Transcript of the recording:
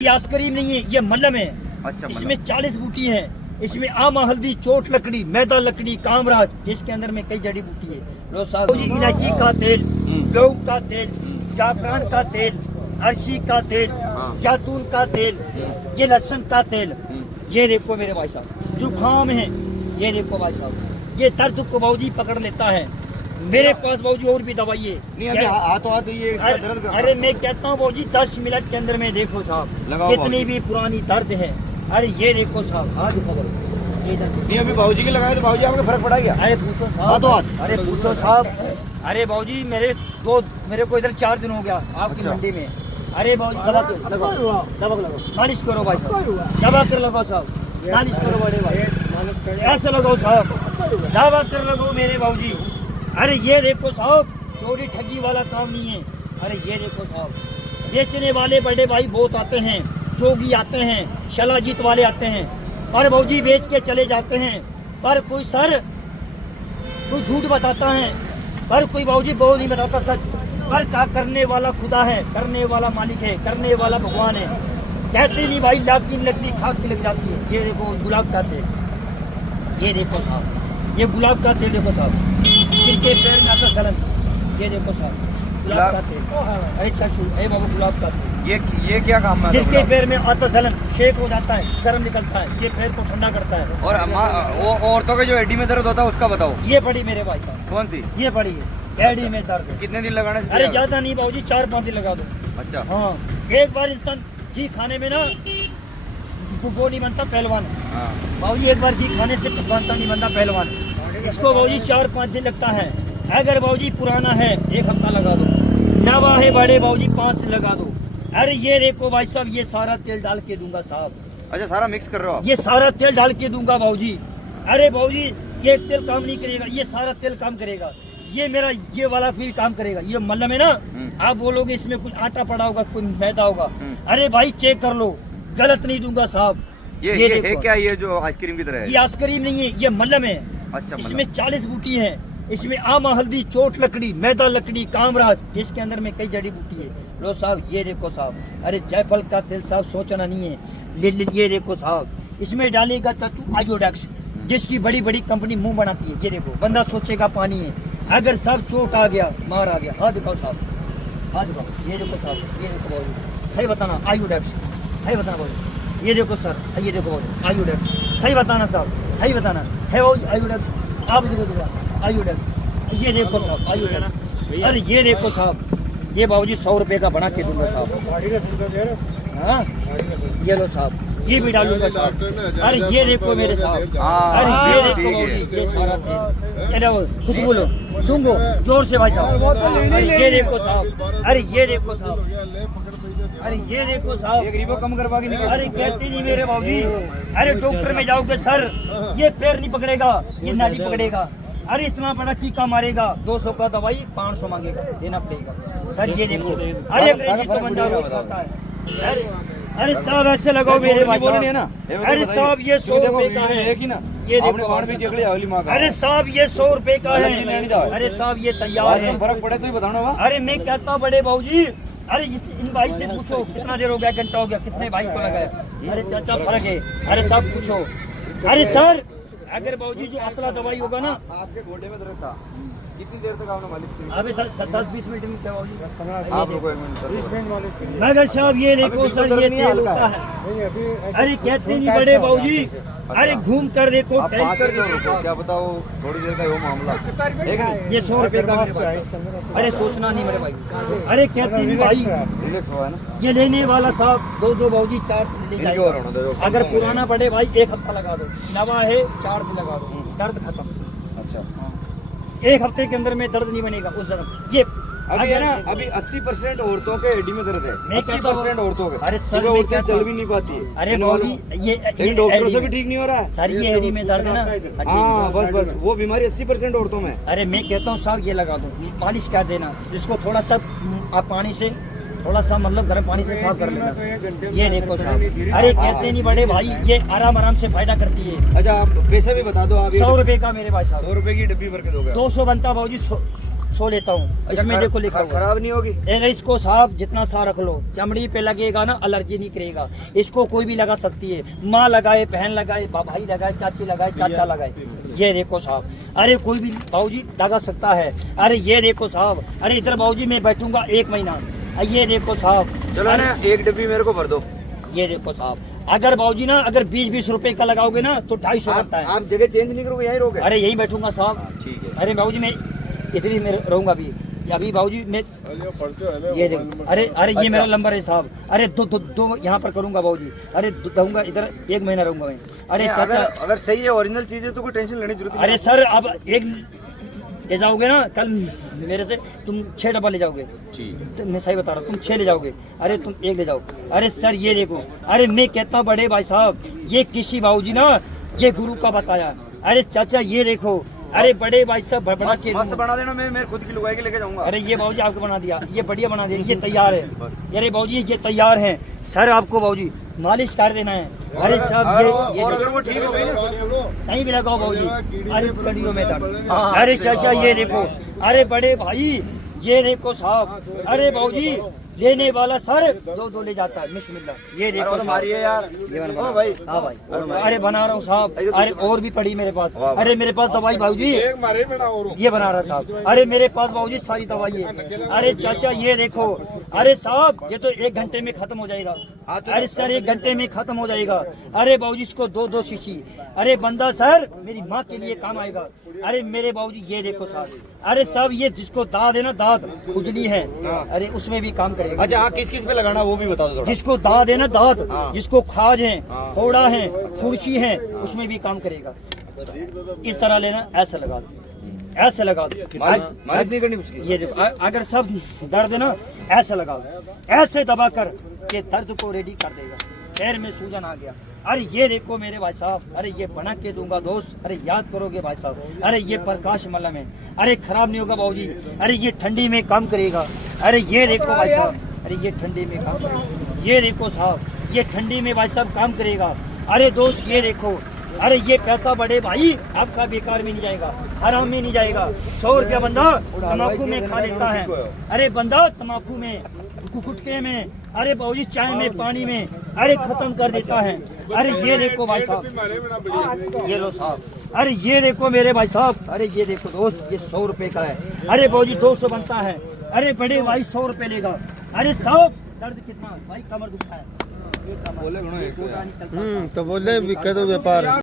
यास करीम नहीं है, ये मल्लम है। अच्छा, इसमें 40 बूटी है। इसमें आमा, हल्दी, चोट लकड़ी, मैदा लकड़ी, कामराज, जिसके अंदर में कई जड़ी बूटी है। लो साहब, इलायची का तेल, लौंग का तेल, जाफरान का तेल, अरशी का तेल, जैतून का तेल, ये लहसुन का तेल। ये देखो मेरे भाई साहब, जुकाम है, ये देखो भाई साहब, ये दर्द को बाबूजी पकड़ लेता है। मेरे पास बाबूजी और भी दवाई है। अरे मैं कहता हूँ बाबूजी 10 मिनट के अंदर में देखो साहब, कितनी भी पुरानी दर्द है। अरे ये देखो साहब, हाथ खबर नहीं अभी बाबूजी के लगाए तो बाबूजी आपको फर्क पड़ा क्या? अरे पूछो साहब, अरे पूछो साहब। अरे बाबूजी मेरे को इधर 4 दिन हो गया आपकी मंडी में। अरे बाबूजी दबा कर लगाओ, मालिश करो भाई साहब, दबा कर लगाओ साहब, मालिश करो बड़े भाई, ऐसे लगाओ साहब, दबा कर लगाओ मेरे बाबूजी। अरे ये देखो साहब, चोरी ठगी वाला काम नहीं है। अरे ये देखो साहब, बेचने वाले बड़े भाई बहुत आते हैं, जोगी आते हैं, शलाजीत वाले आते हैं, और बाबूजी बेच के चले जाते हैं। पर कोई झूठ बताता है, पर कोई बाबूजी बहुत नहीं बताता सच। पर का करने वाला खुदा है, करने वाला मालिक है, करने वाला भगवान है। कहते नहीं भाई, लाख की लगती, खाक की लग जाती है। ये देखो गुलाब का तेल, ये देखो साहब, ये गुलाब का तेल देखो साहब, जिनके पैर में आता सलन, ये देखो साहब गुलाब का तेल। अरे चाचू, अरे बाबू गुलाब का तेल, ये क्या काम है? जिनके पैर में आता सलन, शेक हो जाता है, गर्म निकलता है, ये पैर को ठंडा करता है। और वो औरतों के जो हड्डी में दर्द होता है उसका बताओ। ये पड़ी मेरे भाई साहब। कौन सी? ये पड़ी है हड्डी में दर्द। कितने दिन लगाने से? अरे ज्यादा नहीं बाबूजी, 4-5 दिन लगा दो। अच्छा हाँ, एक बार इंसान घी खाने में ना वो नहीं बनता पहलवान। बाबूजी एक बार घी खाने से बनता नहीं बनता पहलवान। इसको बाबूजी 4-5 दिन लगता है। अगर बाबूजी पुराना है 1 हफ्ता लगा दो, नवा है बड़े बाबूजी 5 दिन लगा दो। अरे ये देखो भाई साहब, ये सारा तेल डाल के दूंगा साहब। अच्छा, सारा मिक्स कर रहे हो आप? ये सारा तेल डाल के दूंगा बाबूजी। अरे बाबूजी ये तेल काम नहीं करेगा, ये सारा तेल काम करेगा। ये मेरा ये वाला भी काम करेगा। ये मल्लम है ना, आप बोलोगे इसमें कुछ आटा पड़ा होगा, कुछ मैदा होगा। अरे भाई चेक कर लो, गलत नहीं दूंगा साहब। ये है क्या? ये जो आइसक्रीम की तरह है? ये आइसक्रीम नहीं है, ये मल्लम है। अच्छा, इसमें 40 बूटी है। इसमें आमा, हल्दी, चोट लकड़ी, मैदा लकड़ी, कामराज, जिसके अंदर में कई जड़ी बूटी है। लो साहब, ये देखो साहब, अरे जायफल का तेल साहब सोचना नहीं है। ये देखो साहब, इसमें डालेगा चाचू आयोडेक्स, जिसकी बड़ी बड़ी कंपनी मुंह बनाती है। ये देखो, बंदा सोचेगा पानी है, अगर सब चोट आ गया, मार आ गया। हाथ दिखाओ साहब, हाथ दिखाओ, ये देखो साहब, ये देखो बाबू, सही बताना आयोडेक्स, सही बताना बाबू। ये देखो सर, ये देखो बाबू, आयोडेक्स, सही बताना साहब, सही बताना है बाबू आयोडेक्स। आप देखो आयोडेक्स, ये देखो साहब आयोडेक्स। अरे ये देखो साहब, ये बाबूजी 100 रुपए का बना के दूंगा साहब। हाँ, ये लो साहब, ये भी डालूंगा साहब। अरे ये देखो मेरे साहब, अरे ये देखो बाबूजी, ये सारा तेल, खुशबू लो, सुंगो जोर से भाई साहब। अरे ये देखो साहब, अरे ये देखो साहब, अरे ये देखो साहब, गरीबों कम करवा के। अरे कहते नहीं मेरे बाबूजी। अरे डॉक्टर में जाओगे सर, ये पैर नहीं पकड़ेगा, ये नाड़ी पकड़ेगा। अरे इतना बड़ा टीका मारेगा, 200 का दवाई 500 मांगेगा, देना पड़ेगा सर। ये देखो, अरे अंग्रेजी तो बंदा रोज खाता है। अरे साहब ऐसे लगाओ मेरे भाई साहब। अरे साहब ये 100 रुपए का है, ये देखो। अरे साहब ये 100 रुपए का है। अरे साहब ये तैयार है, फर्क पड़े तो ही बताना। अरे मैं कहता हूँ बड़े बाबूजी, अरे इन भाई से पूछो कितना देर हो गया, घंटा हो गया, कितने भाई को लगाया। अरे चाचा फर्क है। अरे साहब पूछो। अरे सर, अगर बाबूजी जो असला दवाई होगा ना, आपके गोडे में दर्द था, कितनी देर तक आपने मालिश की? अभी 10-20 मिनट में क्या बाबूजी? आप लोगों को 1 मिनट मालिश की। मगर साहब ये देखो सर, ये तेल होता है। अरे कहते नहीं बड़े बाबूजी, अरे घूम कर देखो, टहल कर देखो, क्या बताओ, थोड़ी देर का वो मामला। ये 100 रुपए का है। अरे सोचना नहीं मेरे भाई। अरे कहते नहीं भाई, रिलैक्स हुआ है ना? ये लेने वाला साहब 2 बाबूजी 4 ले जाएगा। अगर पुराना बड़े भाई 1 हफ्ता लगा दो, नवा है 4 दिन लगा दो, दर्द खत्म। अच्छा, 1 हफ्ते के अंदर में दर्द नहीं बनेगा उस जगह। ये अभी है ना, अभी 80% औरतों के हड्डी में दर्द है। मैं कहता हूं, 80% औरतों के। अरे सर सुबह मैं उठकर कहता चल भी नहीं पाती है। अरे बाबूजी ये डॉक्टरों से भी ठीक नहीं हो रहा है सर, ये हड्डी में दर्द है ना। हाँ, बस वो बीमारी 80% औरतों में। अरे मैं कहता हूँ साहब ये लगा दो, मालिश कर देना, जिसको थोड़ा सा आप पानी से थोड़ा सा मतलब गर्म पानी से साफ कर लेना। ये देखो साहब, अरे कहते नहीं बड़े भाई, ये आराम से फायदा करती है। अच्छा, आप पैसा भी बता दो आप। 100 रुपए का मेरे भाई साहब। 100 रुपए की डब्बी भर के दोगे? 200 बनता बाबूजी, 100 लेता हूँ। इसमें देखो लिखा हुआ है। खराब नहीं होगी? अरे इसको साहब जितना सा रख लो, चमड़ी पे लगेगा ना, एलर्जी नहीं करेगा। इसको कोई भी लगा सकती है, माँ लगाए, बहन लगाए, भाई लगाए, चाची लगाए, चाचा लगाए। ये देखो साहब, अरे कोई भी बाबूजी लगा सकता है। अरे ये देखो साहब, अरे इधर बाबूजी मैं बैठूंगा 1 महीना। ये देखो साहब, चलो ना, एक डब्बी मेरे को भर दो। ये देखो साहब, अगर बाबूजी ना अगर 20-20 रुपए का लगाओगे ना तो 250 लगता है। आप जगह चेंज नहीं करोगे, यहीं रहोगे? अरे यही बैठूंगा साहब। ठीक है। अरे बाबूजी मैं इतनी में रहूंगा अभी बाबूजी मैं। ये देखो, अरे ये मेरा नंबर है साहब। अरे दो यहाँ पर करूंगा बाबूजी। अरे दूंगा इधर, 1 महीना रहूंगा मैं। अरे चाचा, अगर सही है, ओरिजिनल चीज है तो कोई टेंशन लेने की जरूरत नहीं। अरे सर अब एक ले जाओगे ना, कल मेरे से तुम 6 डब्बा ले जाओगे। ठीक है। तो मैं सही बता रहा हूँ, तुम 6 ले जाओगे। अरे तुम 1 ले जाओ। अरे सर ये देखो, अरे मैं कहता हूँ बड़े भाई साहब, ये किसी बाबूजी ना ये गुरु का बताया। अरे चाचा ये देखो, अरे बड़े भाई साहब बड़ा के मस्त बना देना, मैं मेरे खुद की लुगाई के लेके जाऊंगा। अरे ये बाबूजी आपको बना दिया, ये बढ़िया बना दिया, ये तैयार है। अरे बाबूजी ये तैयार है सर, आपको बाबूजी मालिश कर देना है। अरे साहब ये और अगर वो ठीक हो गई ना, कहीं भी लगाओ बाबूजी, अरे कड़ियों में दर्द। अरे चाचा ये देखो, अरे बड़े भाई ये देखो साहब, अरे बाबूजी लेने वाला सर 2 ले जाता है। बिस्मिल्लाह, ये देखो हमारी है यार। ये बना ओ भाई। हाँ भाई, अरे बना रहा हूँ साहब। अरे और भी पड़ी मेरे पास। अरे मेरे पास दवाई बाबूजी, ये बना रहा साहब। अरे मेरे पास बाबूजी सारी दवाई है। अरे चाचा ये देखो, अरे साहब ये तो 1 घंटे में खत्म हो जाएगा। अरे सर 1 घंटे में खत्म हो जाएगा। अरे बाबूजी इसको 2 शीशी। अरे बंदा सर मेरी माँ के लिए काम आएगा। अरे मेरे बाबूजी ये देखो साहब, अरे साहब ये जिसको दाद है ना, दाद खुजली है, अरे उसमें भी काम करेगा। अच्छा हाँ, किस किस पे लगाना वो भी बता दो थोड़ा। जिसको दाद है ना, दाद, हाँ। जिसको खाज है, हाँ। फोड़ा है, फुर्सी है, उसमें भी काम करेगा। इस तरह लेना, ऐसे लगा दो, ऐसे लगा दो। मालिश नहीं करनी उसकी। ये देखो, अगर सब दर्द है ना, ऐसे लगाओ, ऐसे दबा कर के दर्द को रेडी कर देगा। पैर में सूजन आ गया। अरे ये देखो मेरे भाई साहब, अरे ये बना के दूंगा दोस्त। अरे याद करोगे भाई साहब, अरे ये प्रकाश मलम है। अरे खराब नहीं होगा बाबूजी। अरे ये ठंडी में काम करेगा। अरे ये देखो भाई साहब, अरे ये ठंडी में काम करेगा। ये देखो साहब, ये ठंडी में भाई साहब काम करेगा। अरे दोस्त ये देखो, अरे ये पैसा बड़े भाई आपका बेकार में नहीं जाएगा, हराम में नहीं जाएगा। 100 रुपया बंदा तम्बाकू में खा लेता है। अरे बंदा तम्बाकू में, गुटखे में, अरे बाबूजी चाय में, पानी में, अरे खत्म कर देता है। अरे ये देखो भाई साहब, ये लो साहब, अरे ये देखो मेरे भाई साहब, अरे ये देखो दोस्त, ये 100 रुपए का है। अरे बाबूजी 200 बनता है। अरे बड़े भाई 100 रुपए लेगा। अरे साहब दर्द कितना भाई, कमर दुखता है, बोले गोटा नहीं चलता। तो बोले बिके तो व्यापार।